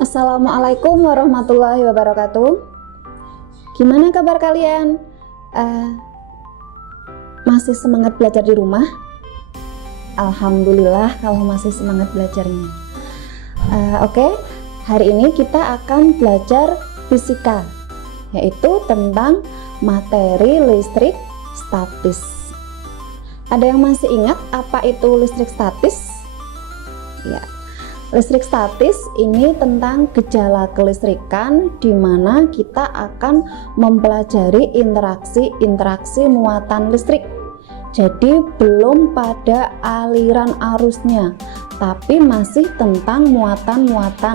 Assalamualaikum warahmatullahi wabarakatuh. Gimana kabar kalian? Masih semangat belajar di rumah? Alhamdulillah kalau masih semangat belajarnya. Oke, hari ini kita akan belajar fisika, yaitu tentang materi listrik statis. Ada yang masih ingat apa itu listrik statis? Ya. Listrik statis ini tentang gejala kelistrikan di mana kita akan mempelajari interaksi muatan listrik. Jadi belum pada aliran arusnya, tapi masih tentang muatan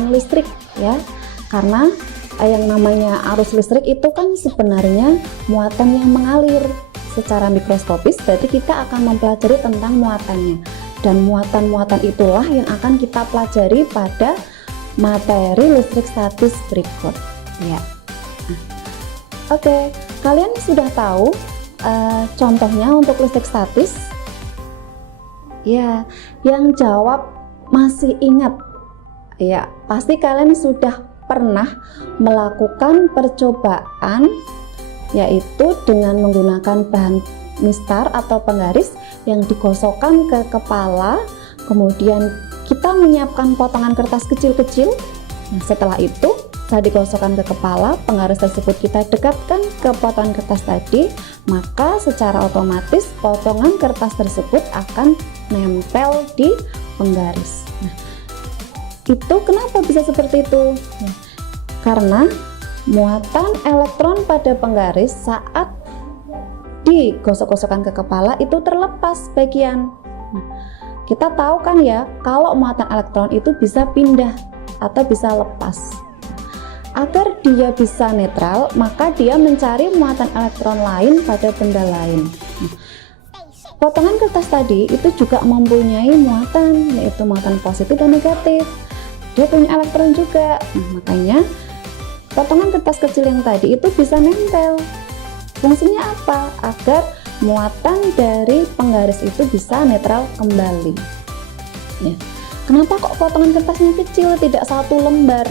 listrik ya. Karena yang namanya arus listrik itu kan sebenarnya muatan yang mengalir secara mikroskopis, berarti kita akan mempelajari tentang muatannya. Dan muatan-muatan itulah yang akan kita pelajari pada materi listrik statis berikut ya. Oke, kalian sudah tahu contohnya untuk listrik statis? Ya, yang jawab masih ingat ya, pasti kalian sudah pernah melakukan percobaan, yaitu dengan menggunakan bahan mistar atau penggaris yang digosokkan ke kepala, kemudian kita menyiapkan potongan kertas kecil-kecil. Nah, setelah itu setelah digosokkan ke kepala, penggaris tersebut kita dekatkan ke potongan kertas tadi, maka secara otomatis potongan kertas tersebut akan nempel di penggaris. Nah, itu kenapa bisa seperti itu? Ya, karena muatan elektron pada penggaris saat digosok-gosokkan ke kepala itu terlepas bagian. Nah, kita tahu kan ya, kalau muatan elektron itu bisa pindah atau bisa lepas. Agar dia bisa netral, maka dia mencari muatan elektron lain pada benda lain. Nah, potongan kertas tadi itu juga mempunyai muatan, yaitu muatan positif dan negatif. Dia punya elektron juga. Nah, makanya potongan kertas kecil yang tadi itu bisa nempel. Fungsinya apa? Agar muatan dari penggaris itu bisa netral kembali ya. Kenapa kok potongan kertasnya kecil, tidak satu lembar?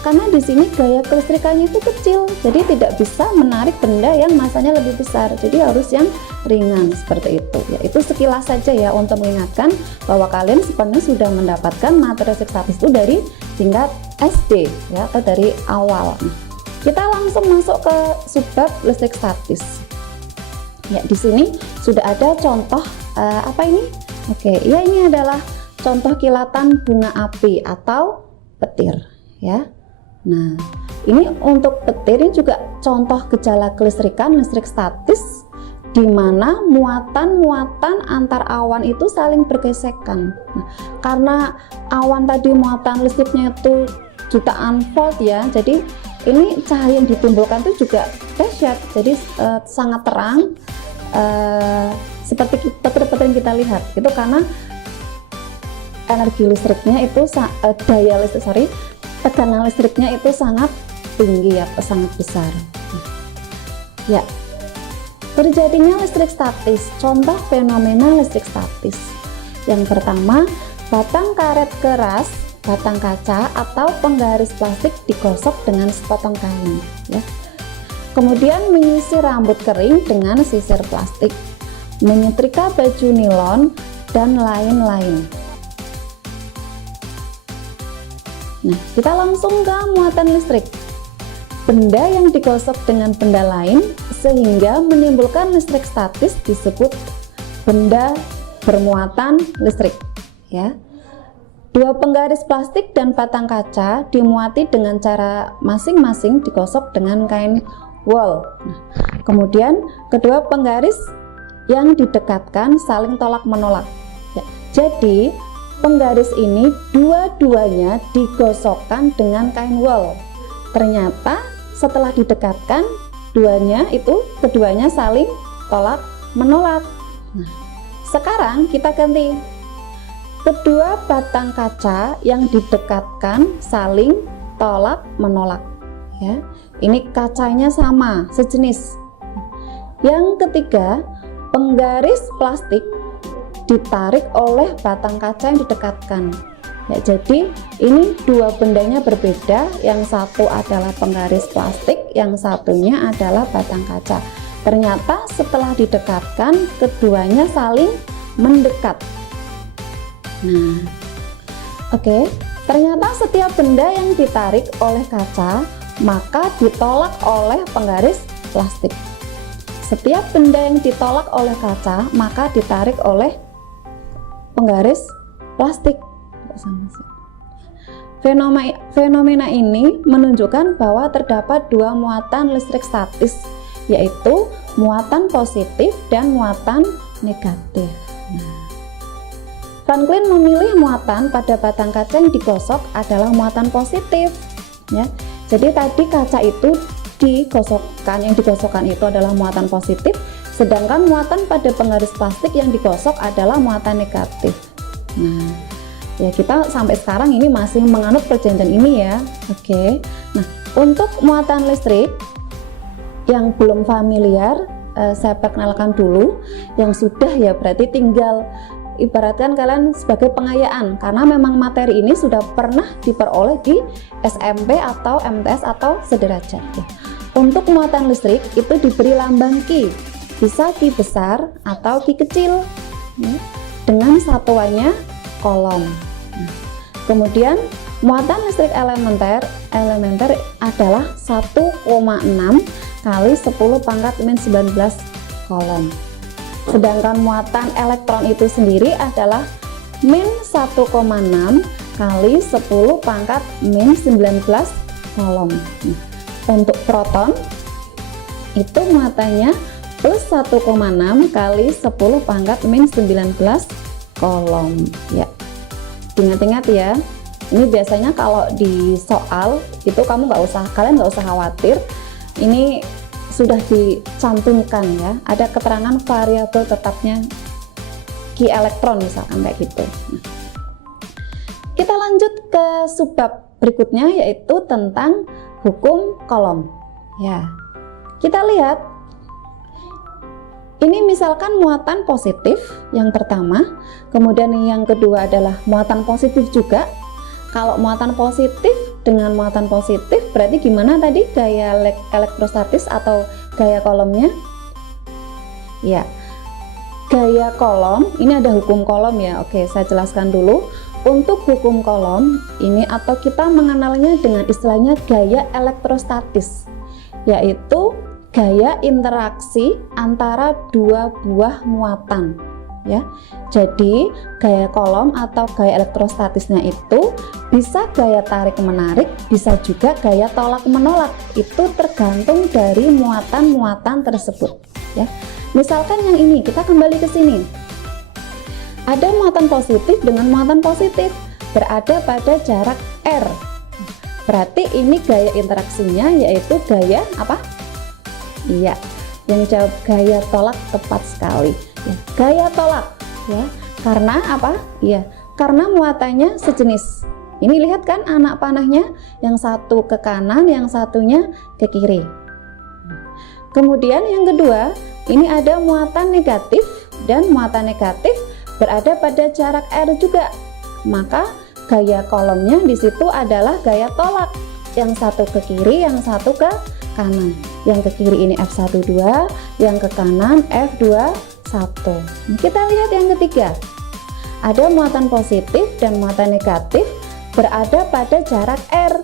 Karena di sini gaya kelistrikannya itu kecil, jadi tidak bisa menarik benda yang masanya lebih besar, jadi harus yang ringan seperti itu ya. Itu sekilas saja ya untuk mengingatkan bahwa kalian sebenarnya sudah mendapatkan materi listrik statis itu dari tingkat SD ya, atau dari awal. Kita langsung masuk ke subbab listrik statis. Ya, di sini sudah ada contoh apa ini? Oke, ya ini adalah contoh kilatan bunga api atau petir ya. Nah, ini untuk petir ini juga contoh gejala kelistrikan listrik statis di mana muatan-muatan antar awan itu saling bergesekan. Nah, karena awan tadi muatan listriknya itu jutaan volt ya, jadi ini cahaya yang ditimbulkan itu juga dahsyat, jadi sangat terang seperti petir-petir yang kita lihat itu karena energi listriknya itu tegangan listriknya itu sangat tinggi ya, sangat besar ya. Terjadinya listrik statis, contoh fenomena listrik statis yang pertama, batang karet keras, batang kaca atau penggaris plastik digosok dengan sepotong kain ya. Kemudian menyisir rambut kering dengan sisir plastik, menyetrika baju nilon dan lain-lain. Nah, kita langsung ke muatan listrik. Benda yang digosok dengan benda lain sehingga menimbulkan listrik statis disebut benda bermuatan listrik ya. Dua penggaris plastik dan batang kaca dimuati dengan cara masing-masing digosok dengan kain wol. Nah, kemudian kedua penggaris yang didekatkan saling tolak menolak ya. Jadi penggaris ini dua-duanya digosokkan dengan kain wol. Ternyata setelah didekatkan keduanya saling tolak menolak. Nah, sekarang kita ganti. Kedua batang kaca yang didekatkan saling tolak menolak ya. Ini kacanya sama, sejenis. Yang ketiga, penggaris plastik ditarik oleh batang kaca yang didekatkan. Ya, jadi ini dua bendanya berbeda, yang satu adalah penggaris plastik, yang satunya adalah batang kaca. Ternyata setelah didekatkan, keduanya saling mendekat. Nah, oke. Ternyata setiap benda yang ditarik oleh kaca, maka ditolak oleh penggaris plastik. Setiap benda yang ditolak oleh kaca, maka ditarik oleh penggaris plastik. Fenomena ini menunjukkan bahwa terdapat dua muatan listrik statis, yaitu muatan positif dan muatan negatif. Franklin memilih muatan pada batang kaca yang digosok adalah muatan positif. Ya, jadi tadi kaca itu digosokkan, yang digosokkan itu adalah muatan positif, sedangkan muatan pada penggaris plastik yang digosok adalah muatan negatif. Nah, ya kita sampai sekarang ini masih menganut perjanjian ini ya. Oke. Nah, untuk muatan listrik yang belum familiar, saya perkenalkan dulu. Yang sudah ya berarti tinggal ibaratkan kalian sebagai pengayaan, karena memang materi ini sudah pernah diperoleh di SMP atau MTS atau sederajat ya. Untuk muatan listrik itu diberi lambang Ki, bisa Ki besar atau Ki kecil ya, dengan satuannya kolom. Kemudian muatan listrik elementer adalah 1,6 kali 10 pangkat min 19 kolom. Sedangkan muatan elektron itu sendiri adalah min 1,6 kali 10 pangkat min 19 kolom. Untuk proton itu muatannya plus 1,6 kali 10 pangkat min 19 kolom ya. Ingat-ingat ya, ini biasanya kalau di soal itu kalian nggak usah khawatir, ini sudah dicantumkan ya, ada keterangan variabel tetapnya Ki elektron misalkan kayak gitu. Kita lanjut ke subbab berikutnya, yaitu tentang hukum kolom ya. Kita lihat ini misalkan muatan positif yang pertama, kemudian yang kedua adalah muatan positif juga. Kalau muatan positif dengan muatan positif berarti gimana tadi gaya elektrostatis atau gaya kolomnya? Ya, gaya kolom ini ada hukum kolom ya. Oke, saya jelaskan dulu. Untuk hukum kolom ini atau kita mengenalnya dengan istilahnya gaya elektrostatis, yaitu gaya interaksi antara dua buah muatan ya. Jadi gaya kolom atau gaya elektrostatisnya itu bisa gaya tarik menarik, bisa juga gaya tolak menolak. Itu tergantung dari muatan-muatan tersebut ya. Misalkan yang ini, kita kembali ke sini. Ada muatan positif dengan muatan positif berada pada jarak R. Berarti ini gaya interaksinya yaitu gaya apa? Iya, yang jawab gaya tolak tepat sekali. Ya, gaya tolak ya, karena apa? Iya, karena muatannya sejenis. Ini lihat kan anak panahnya, yang satu ke kanan, yang satunya ke kiri. Kemudian yang kedua, ini ada muatan negatif dan muatan negatif berada pada jarak R juga. Maka gaya kolomnya di situ adalah gaya tolak. Yang satu ke kiri, yang satu ke kanan. Yang ke kiri ini F12, yang ke kanan F21. Kita lihat yang ketiga. Ada muatan positif dan muatan negatif berada pada jarak R.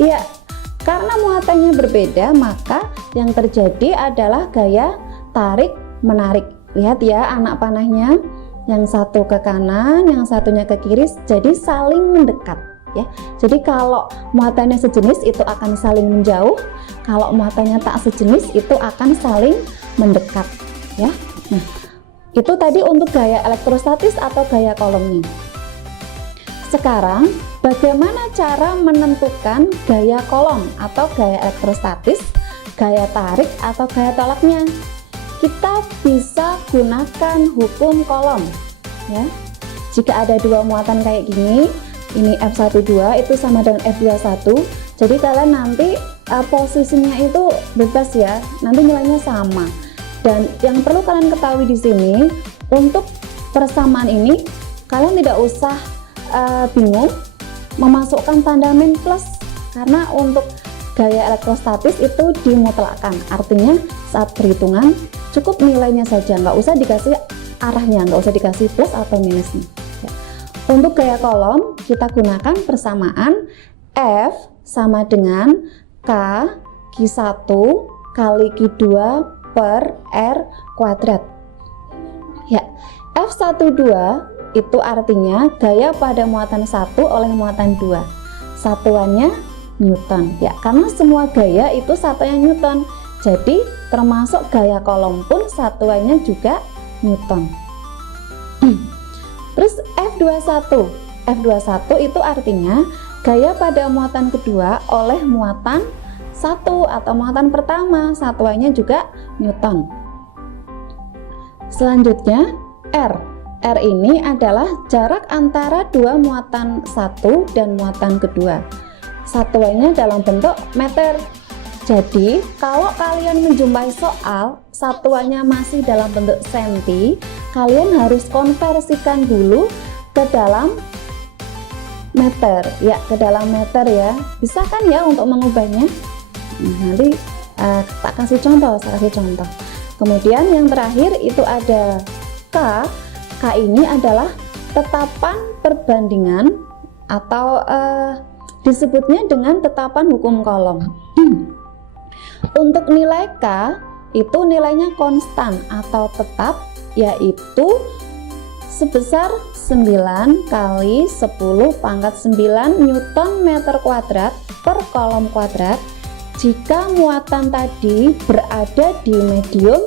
Iya, karena muatannya berbeda, maka yang terjadi adalah gaya tarik menarik. Lihat ya anak panahnya, yang satu ke kanan, yang satunya ke kiri, jadi saling mendekat. Ya, jadi kalau muatannya sejenis itu akan saling menjauh, kalau muatannya tak sejenis itu akan saling mendekat. Ya, nah itu tadi untuk gaya elektrostatis atau gaya kolomnya. Sekarang bagaimana cara menentukan gaya kolom atau gaya elektrostatis, gaya tarik atau gaya tolaknya? Kita bisa gunakan hukum kolom. Ya, jika ada dua muatan kayak gini, ini F12 itu sama dengan F21, jadi kalian nanti posisinya itu bebas ya, nanti nilainya sama. Dan yang perlu kalian ketahui di sini, untuk persamaan ini kalian tidak usah bingung memasukkan tanda min plus, karena untuk gaya elektrostatis itu dimutlakkan, artinya saat perhitungan cukup nilainya saja, nggak usah dikasih arahnya, nggak usah dikasih plus atau minusnya. Ya. Untuk gaya kolom kita gunakan persamaan F sama dengan K Q1 kali Q2 per R kuadrat. Ya, F12 itu artinya gaya pada muatan 1 oleh muatan 2. Satuannya Newton. Ya, karena semua gaya itu satuannya Newton. Jadi termasuk gaya kolom pun satuannya juga Newton. Terus F21. F21 itu artinya gaya pada muatan kedua oleh muatan 1 atau muatan pertama, satuannya juga Newton. Selanjutnya R. R ini adalah jarak antara dua muatan 1 dan muatan kedua. Satuannya dalam bentuk meter. Jadi kalau kalian menjumpai soal satuannya masih dalam bentuk senti, kalian harus konversikan dulu ke dalam meter, ya, ke dalam meter ya. Bisa kan ya untuk mengubahnya? Nah, nanti tak kasih contoh, saya kasih contoh. Kemudian yang terakhir itu ada K. K ini adalah tetapan perbandingan atau disebutnya dengan tetapan hukum kolom. Untuk nilai K itu nilainya konstan atau tetap, yaitu sebesar 9 kali 10 pangkat 9 Newton meter kuadrat per kolom kuadrat jika muatan tadi berada di medium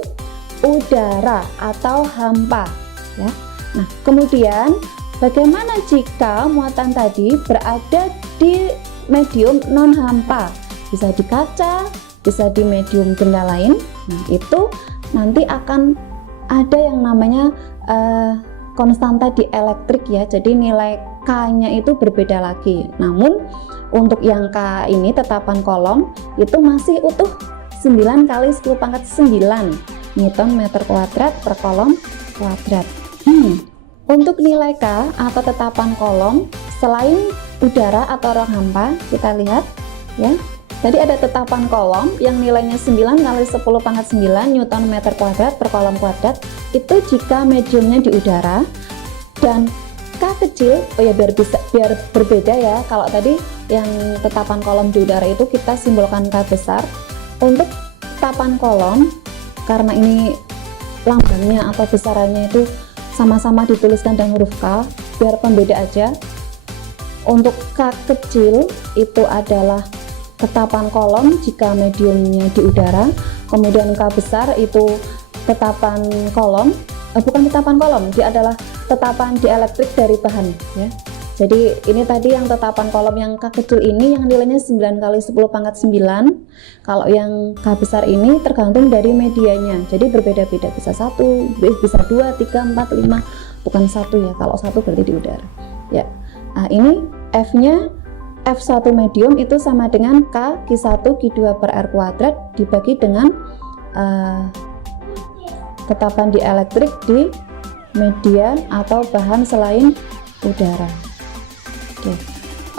udara atau hampa, ya. Nah, kemudian bagaimana jika muatan tadi berada di medium non hampa? Bisa di kaca, bisa di medium benda lain. Nah, itu nanti akan ada yang namanya konstanta dielektrik ya. Jadi nilai K-nya itu berbeda lagi. Namun untuk yang K ini tetapan kolom itu masih utuh 9 kali 10 pangkat 9 Newton meter kuadrat per kolom kuadrat. Untuk nilai K atau tetapan kolom selain udara atau ruang hampa, kita lihat ya. Tadi ada tetapan kolom yang nilainya 9 kali 10 pangkat 9 Newton meter kuadrat per kolom kuadrat, itu jika mediumnya di udara. Dan K kecil, oh ya biar berbeda ya. Kalau tadi yang tetapan kolom di udara itu kita simbolkan K besar. Untuk tetapan kolom, karena ini lambangnya atau besarannya itu sama-sama dituliskan dengan huruf K, biar pembeda aja. Untuk K kecil itu adalah tetapan kolom jika mediumnya di udara, kemudian K besar itu tetapan kolom, bukan tetapan kolom, dia adalah tetapan dielektrik dari bahan ya. Jadi ini tadi yang tetapan kolom yang K kecil ini yang nilainya 9 kali 10 pangkat 9. Kalau yang K besar ini tergantung dari medianya, jadi berbeda-beda, bisa 1, bisa 2, 3, 4, 5, bukan 1 ya. Kalau 1 berarti di udara ya. Nah, ini F nya F1 medium itu sama dengan K Q1 Q2 per R kuadrat dibagi dengan tetapan dielektrik di media atau bahan selain udara.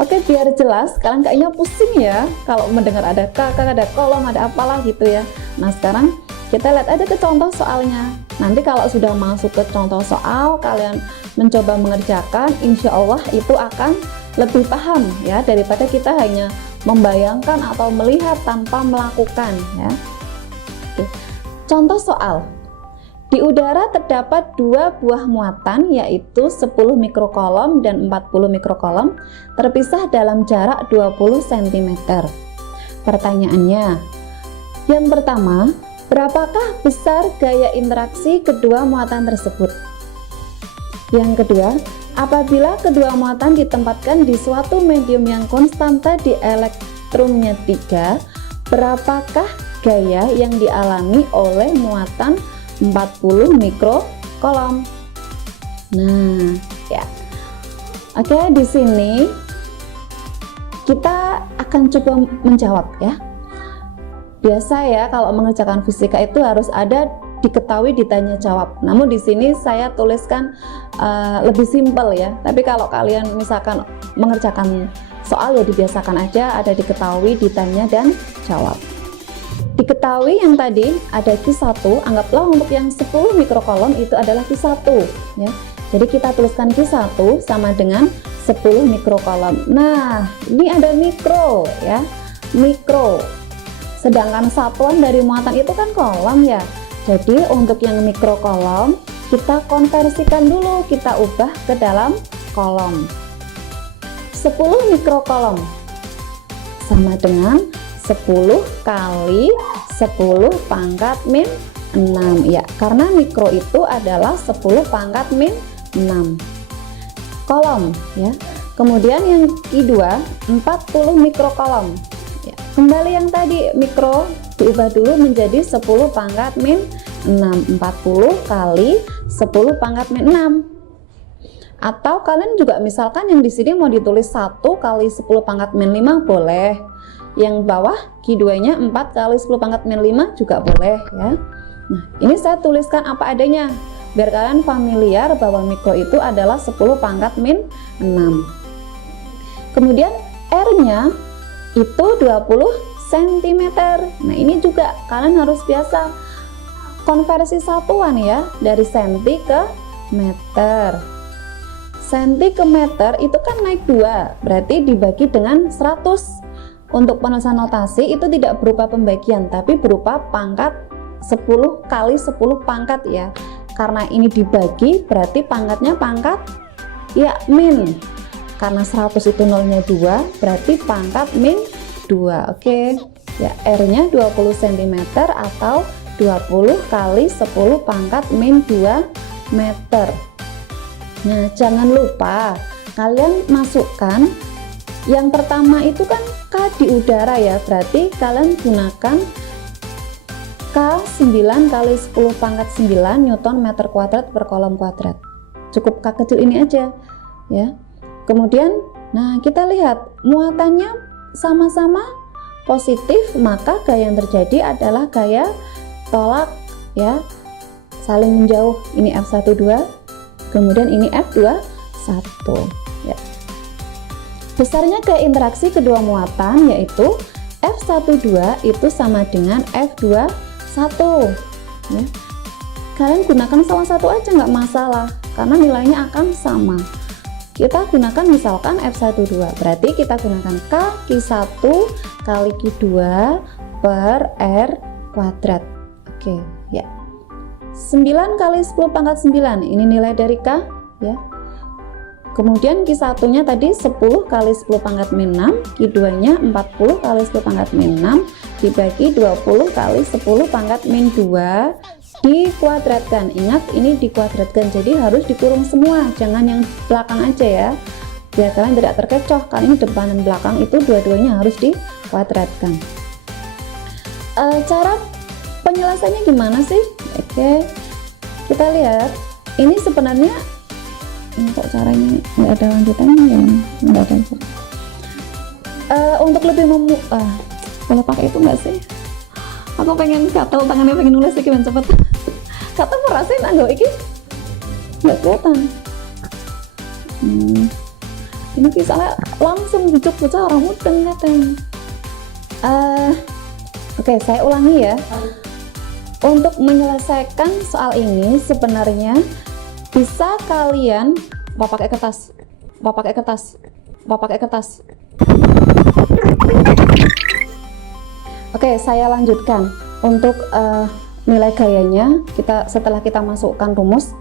Oke, biar jelas, kalian kayaknya pusing ya kalau mendengar ada K, ada kolom, ada apalah gitu ya. Nah, sekarang kita lihat aja ke contoh soalnya. Nanti kalau sudah masuk ke contoh soal, kalian mencoba mengerjakan, insya Allah itu akan lebih paham ya, daripada kita hanya membayangkan atau melihat tanpa melakukan ya. Oke. Contoh soal. Di udara terdapat dua buah muatan, yaitu 10 mikrokolom dan 40 mikrokolom, terpisah dalam jarak 20 cm. Pertanyaannya, yang pertama, berapakah besar gaya interaksi kedua muatan tersebut? Yang kedua, apabila kedua muatan ditempatkan di suatu medium yang konstanta dielektronnya 3, berapakah gaya yang dialami oleh muatan 40 mikrokolom? Nah, ya. Oke, di sini kita akan coba menjawab ya. Biasa ya kalau mengerjakan fisika itu harus ada diketahui ditanya jawab. Namun di sini saya tuliskan lebih simpel ya. Tapi kalau kalian misalkan mengerjakan soal ya dibiasakan aja, ada diketahui, ditanya dan jawab. Diketahui yang tadi ada Q1, anggaplah untuk yang 10 mikrokolom itu adalah Q1 ya. Jadi kita tuliskan Q1 sama dengan 10 mikrokolom. Nah, ini ada mikro ya, mikro. Sedangkan satuan dari muatan itu kan kolom ya. Jadi untuk yang mikrokolom kita konversikan dulu, kita ubah ke dalam kolom. 10 mikrokolom sama dengan 10 kali 10 pangkat min 6 ya, karena mikro itu adalah 10 pangkat min 6 kolom ya. Kemudian yang kedua 40 mikrokolom ya. Kembali yang tadi mikro diubah dulu menjadi 10 pangkat min 6, 40 kali 10 pangkat min 6. Atau kalian juga misalkan yang di sini mau ditulis 1 kali 10 pangkat min 5 boleh. Yang bawah Q2-nya 4 kali 10 pangkat min 5 juga boleh ya. Nah, ini saya tuliskan apa adanya biar kalian familiar bahwa mikro itu adalah 10 pangkat min 6. Kemudian R-nya itu 20 cm. Nah, ini juga kalian harus biasa konversi satuan ya, dari senti ke meter. Senti ke meter itu kan naik 2, berarti dibagi dengan 100. Untuk penulisan notasi itu tidak berupa pembagian, tapi berupa pangkat 10 kali 10 pangkat ya. Karena ini dibagi, berarti pangkatnya pangkat ya min. Karena 100 itu nolnya 2, berarti pangkat min 2. Oke. Ya, R-nya 20 cm atau 20 kali 10 pangkat min 2 meter. Nah, jangan lupa kalian masukkan yang pertama itu kan K di udara ya, berarti kalian gunakan K 9 kali 10 pangkat 9 Newton meter kuadrat per kolom kuadrat. Cukup K kecil ini aja ya. Kemudian nah kita lihat muatannya sama-sama positif, maka gaya yang terjadi adalah gaya tolak ya, saling menjauh. Ini F12, kemudian ini F21 ya. Besarnya gaya interaksi kedua muatan yaitu F12 itu sama dengan F21 ya. Kalian gunakan salah satu aja nggak masalah karena nilainya akan sama. Kita gunakan misalkan F12, berarti kita gunakan K Q1 kali Q2 per R kuadrat. Oke ya, 9 kali 10 pangkat 9 ini nilai dari K ya. Kemudian Q1 nya tadi 10 kali 10 pangkat min 6, Q2 nya 40 kali 10 pangkat min 6 dibagi 20 kali 10 pangkat min 2 dikuadratkan. Ingat ini dikuadratkan, jadi harus dikurung semua, jangan yang belakang aja ya, biar kalian tidak terkecoh. Kali ini depan dan belakang itu dua-duanya harus dikuadratkan. Cara penyelesaiannya gimana sih? Oke, kita lihat. Ini sebenarnya ini kok caranya nggak ada lanjutannya ya, nggak ada. Untuk lebih boleh pakai itu nggak sih? Aku pengen gatel tangannya, pengen nulis lagi ben cepet. Kata merasain nggak iki? Nggak kelihatan. Ini misalnya langsung bucuk-bucuk orang mudeng katanya. Oke, saya ulangi ya. Untuk menyelesaikan soal ini sebenarnya bisa kalian pakai kertas. Oke, saya lanjutkan. Untuk nilai gayanya, setelah kita masukkan rumus,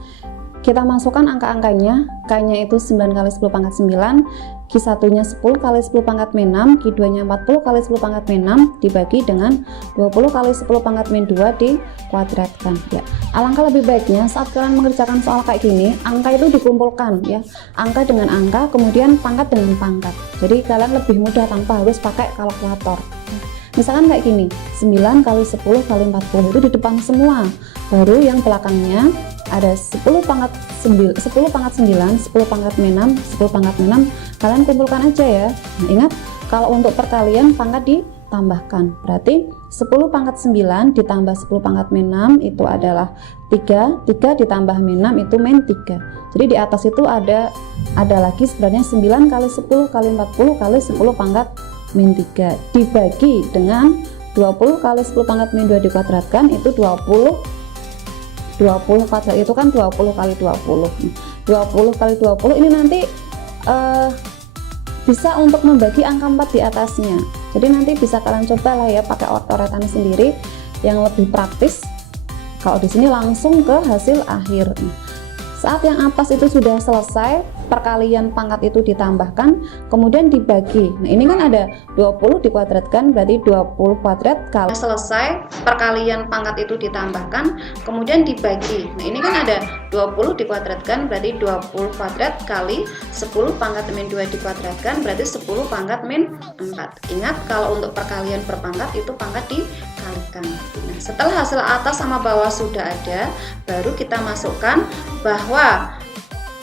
kita masukkan angka-angkanya. K-nya itu 9 kali 10 pangkat 9, Q1-nya 10 kali 10 pangkat min 6, Q2-nya 40 kali 10 pangkat min 6 dibagi dengan 20 kali 10 pangkat min 2 dikuadratkan ya. Alangkah lebih baiknya saat kalian mengerjakan soal kayak gini, angka itu dikumpulkan ya. Angka dengan angka, kemudian pangkat dengan pangkat. Jadi kalian lebih mudah tanpa harus pakai kalkulator. Misalkan kayak gini, 9 kali 10 kali 40 itu di depan semua. Baru yang belakangnya ada 10 pangkat 9, 10 pangkat min 6, 10 pangkat min 6. Kalian kumpulkan aja ya. Nah, ingat kalau untuk perkalian pangkat tambahkan. Berarti 10 pangkat 9 ditambah 10 pangkat min 6 itu adalah 3. 3 ditambah min 6 itu min 3. Jadi di atas itu ada lagi sebenarnya 9 kali 10 kali 40 kali 10 pangkat min 3 dibagi dengan 20 kali 10 pangkat min 2 dikuadratkan itu 20 kuadrat itu kan 20 kali 20 kali 20 ini nanti bisa untuk membagi angka 4 di atasnya. Jadi nanti bisa kalian coba lah ya pakai coretan sendiri yang lebih praktis. Kalau di sini langsung ke hasil akhir. Saat yang atas itu sudah selesai, perkalian pangkat itu ditambahkan, kemudian dibagi. Nah ini kan ada 20 dikuadratkan, berarti 20 kuadrat kali selesai, perkalian pangkat itu ditambahkan, kemudian dibagi. Nah ini kan ada 20 dikuadratkan, berarti 20 kuadrat kali 10 pangkat min 2 dikuadratkan, berarti 10 pangkat min 4. Ingat kalau untuk perkalian per pangkat itu pangkat dikalikan. Nah setelah hasil atas sama bawah sudah ada, baru kita masukkan bahwa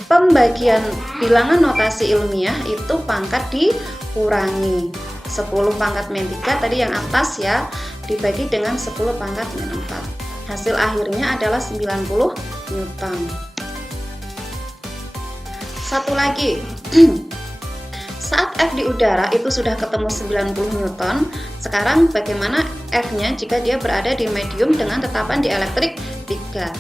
pembagian bilangan notasi ilmiah itu pangkat dikurangi 10 pangkat min 3 tadi yang atas ya, dibagi dengan 10 pangkat min 4. Hasil akhirnya adalah 90 Newton. Satu lagi, saat F di udara itu sudah ketemu 90 Newton. Sekarang bagaimana F-nya jika dia berada di medium dengan tetapan di elektrik 3.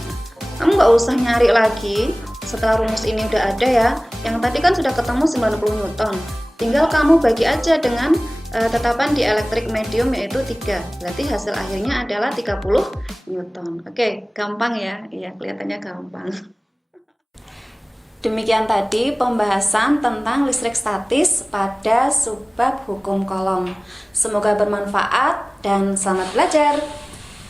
Kamu nggak usah nyari lagi. Setelah rumus ini udah ada ya, yang tadi kan sudah ketemu 90 Newton, tinggal kamu bagi aja dengan tetapan di elektrik medium yaitu 3, berarti hasil akhirnya adalah 30 Newton. Oke, gampang ya? Iya, kelihatannya gampang. Demikian tadi pembahasan tentang listrik statis pada subbab hukum kolom. Semoga bermanfaat dan selamat belajar.